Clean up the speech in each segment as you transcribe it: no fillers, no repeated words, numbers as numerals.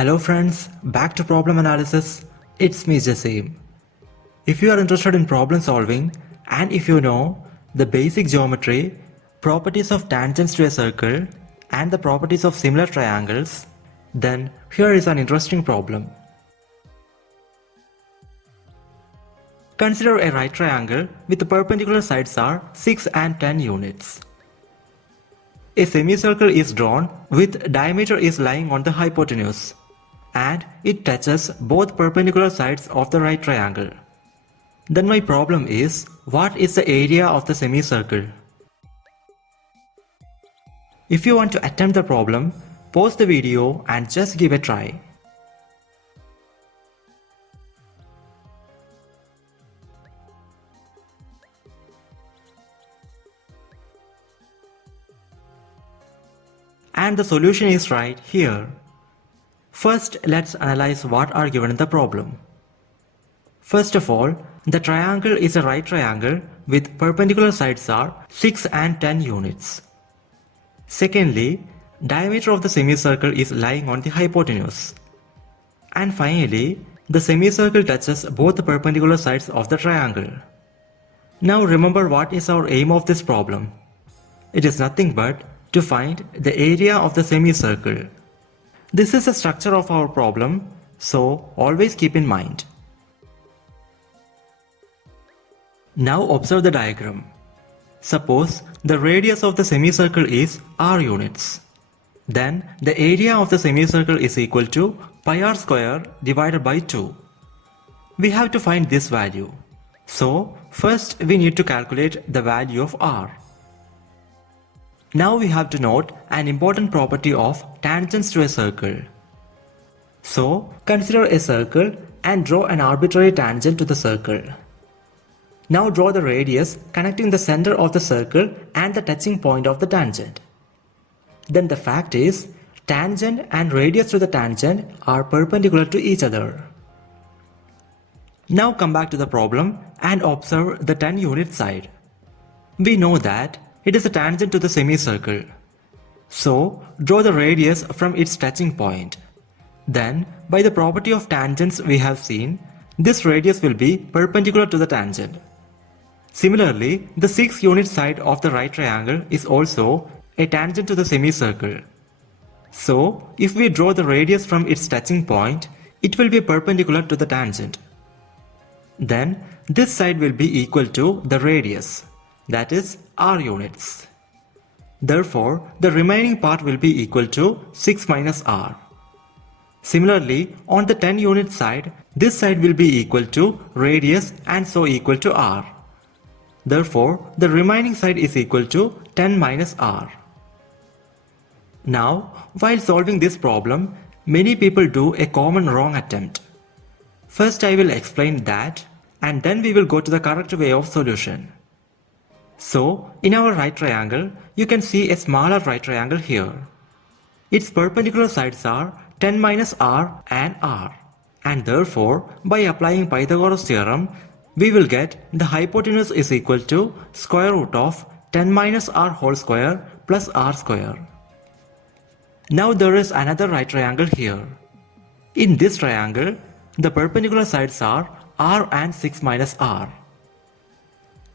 Hello friends, back to problem analysis. It's me Jasim. If you are interested in problem solving and if you know the basic geometry, properties of tangents to a circle and the properties of similar triangles, then here is an interesting problem. Consider a right triangle with the perpendicular sides are 6 and 10 units. A semicircle is drawn with diameter is lying on the hypotenuse and it touches both perpendicular sides of the right triangle. Then my problem is, what is the area of the semicircle? If you want to attempt the problem, pause the video and just give a try. And the solution is right here. First, let's analyze what are given in the problem. First of all, the triangle is a right triangle with perpendicular sides are 6 and 10 units. Secondly, diameter of the semicircle is lying on the hypotenuse. And finally, the semicircle touches both the perpendicular sides of the triangle. Now remember what is our aim of this problem. It is nothing but to find the area of the semicircle. This is the structure of our problem, so always keep in mind. Now observe the diagram. Suppose the radius of the semicircle is r units. Then the area of the semicircle is equal to pi r square divided by 2. We have to find this value. So first we need to calculate the value of r. Now we have to note an important property of tangents to a circle. So consider a circle and draw an arbitrary tangent to the circle. Now draw the radius connecting the center of the circle and the touching point of the tangent. Then the fact is, tangent and radius to the tangent are perpendicular to each other. Now come back to the problem and observe the 10 unit side. We know that it is a tangent to the semicircle. So draw the radius from its touching point. Then by the property of tangents we have seen, this radius will be perpendicular to the tangent. Similarly, the 6 unit side of the right triangle is also a tangent to the semicircle. So if we draw the radius from its touching point, it will be perpendicular to the tangent. Then this side will be equal to the radius, that is r units. Therefore, the remaining part will be equal to 6 minus r. Similarly, on the 10 unit side, this side will be equal to radius and so equal to r. Therefore, the remaining side is equal to 10 minus r. Now, while solving this problem, many people do a common wrong attempt. First I will explain that and then we will go to the correct way of solution. So, in our right triangle, you can see a smaller right triangle here. Its perpendicular sides are 10 minus r and r. And therefore, by applying Pythagoras theorem, we will get the hypotenuse is equal to square root of 10 minus r whole square plus r square. Now there is another right triangle here. In this triangle, the perpendicular sides are r and 6 minus r.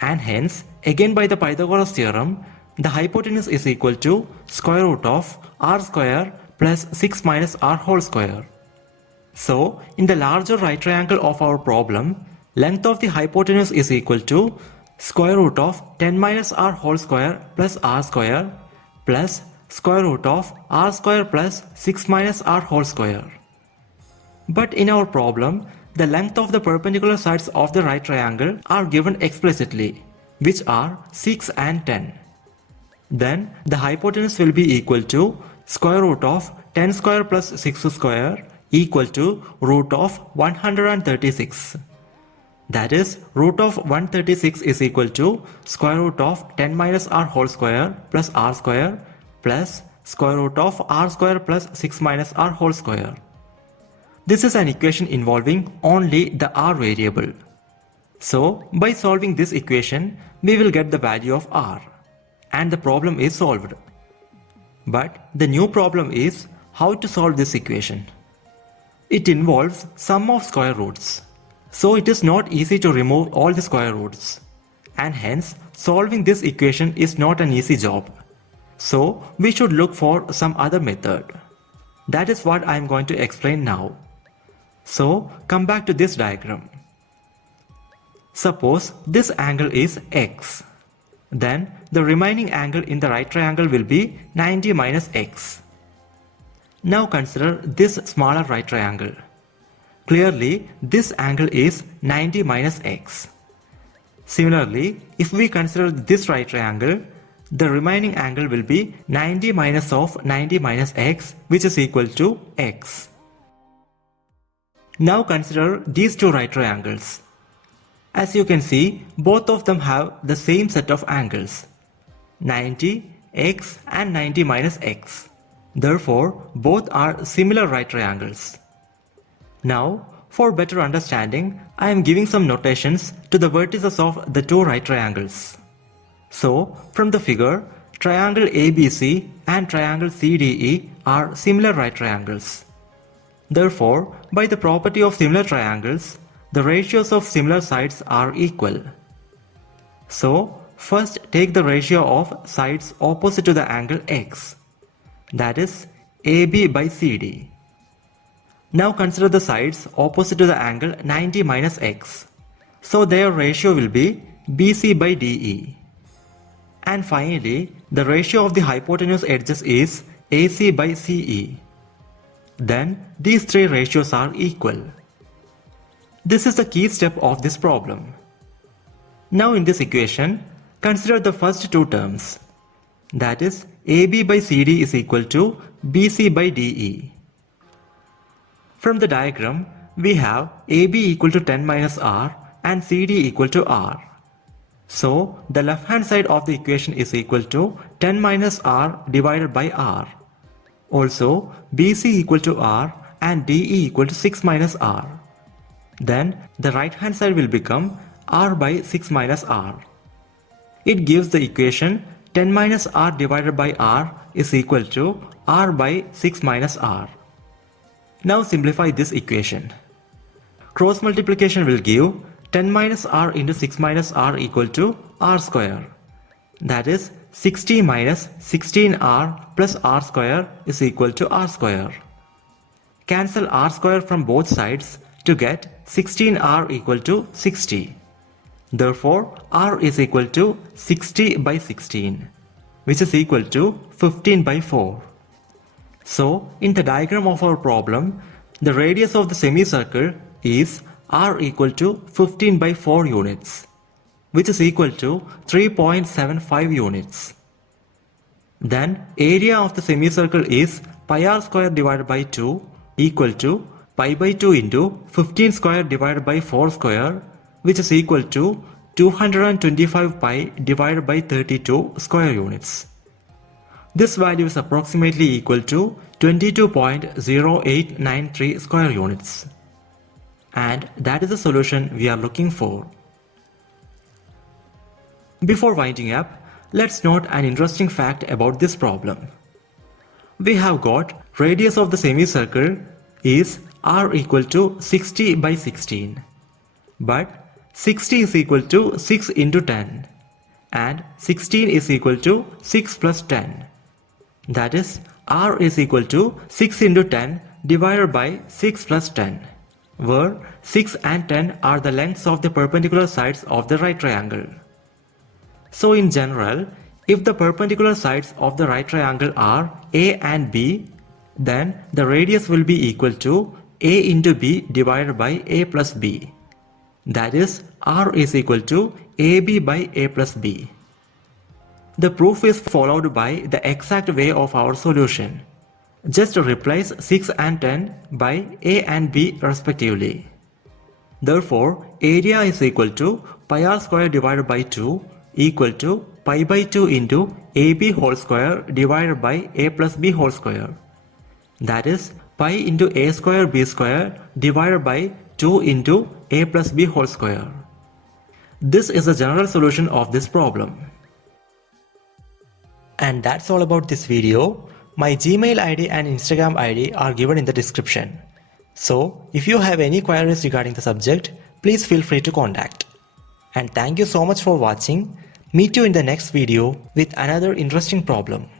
And hence, again by the Pythagoras theorem, the hypotenuse is equal to square root of r square plus 6 minus r whole square. So, in the larger right triangle of our problem, length of the hypotenuse is equal to square root of 10 minus r whole square plus r square plus square root of r square plus 6 minus r whole square. But in our problem, the length of the perpendicular sides of the right triangle are given explicitly, which are 6 and 10. Then the hypotenuse will be equal to square root of 10 square plus 6 square equal to root of 136. That is, root of 136 is equal to square root of 10 minus r whole square plus r square plus square root of r square plus 6 minus r whole square. This is an equation involving only the r variable. So, by solving this equation, we will get the value of r. And the problem is solved. But the new problem is how to solve this equation. It involves sum of square roots. So it is not easy to remove all the square roots. And hence, solving this equation is not an easy job. So we should look for some other method. That is what I am going to explain now. So come back to this diagram. Suppose this angle is x. Then the remaining angle in the right triangle will be 90 minus x. Now consider this smaller right triangle. Clearly, this angle is 90 minus x. Similarly, if we consider this right triangle, the remaining angle will be 90 minus of 90 minus x, which is equal to x. Now consider these two right triangles. As you can see, both of them have the same set of angles, 90, x and 90 minus x. Therefore, both are similar right triangles. Now, for better understanding, I am giving some notations to the vertices of the two right triangles. So, from the figure, triangle ABC and triangle CDE are similar right triangles. Therefore, by the property of similar triangles, the ratios of similar sides are equal. So, first take the ratio of sides opposite to the angle x, that is AB by CD. Now consider the sides opposite to the angle 90 minus x. So their ratio will be BC by DE. And finally, the ratio of the hypotenuse edges is AC by CE. Then these three ratios are equal. This is the key step of this problem. Now in this equation, consider the first two terms. That is, AB by CD is equal to BC by DE. From the diagram, we have AB equal to 10 minus R and CD equal to R. So, the left hand side of the equation is equal to 10 minus R divided by R. Also, BC equal to R and DE equal to 6 minus R. Then, the right hand side will become R by 6 minus R. It gives the equation 10 minus R divided by R is equal to R by 6 minus R. Now simplify this equation. Cross multiplication will give 10 minus R into 6 minus R equal to R square. That is 60 minus 16R plus R square is equal to R square. Cancel R square from both sides to get 16R equal to 60. Therefore, R is equal to 60 by 16, which is equal to 15 by 4. So, in the diagram of our problem, the radius of the semicircle is R equal to 15 by 4 units, which is equal to 3.75 units. Then, area of the semicircle is pi r square divided by 2 equal to pi by 2 into 15 square divided by 4 square, which is equal to 225 pi divided by 32 square units. This value is approximately equal to 22.0893 square units. And that is the solution we are looking for. Before winding up, let's note an interesting fact about this problem. We have got radius of the semicircle is r equal to 60 by 16. But 60 is equal to 6 into 10 and 16 is equal to 6 plus 10. That is, r is equal to 6 into 10 divided by 6 plus 10, where 6 and 10 are the lengths of the perpendicular sides of the right triangle. So in general, if the perpendicular sides of the right triangle are A and B, then the radius will be equal to A into B divided by A plus B. That is, r is equal to AB by A plus B. The proof is followed by the exact way of our solution. Just replace 6 and 10 by A and B respectively. Therefore, area is equal to pi r square divided by 2 equal to pi by 2 into AB whole square divided by A plus B whole square. That is, pi into A square B square divided by 2 into A plus B whole square. This is the general solution of this problem. And that's all about this video. My Gmail ID and Instagram ID are given in the description. So, if you have any queries regarding the subject, please feel free to contact. And thank you so much for watching. Meet you in the next video with another interesting problem.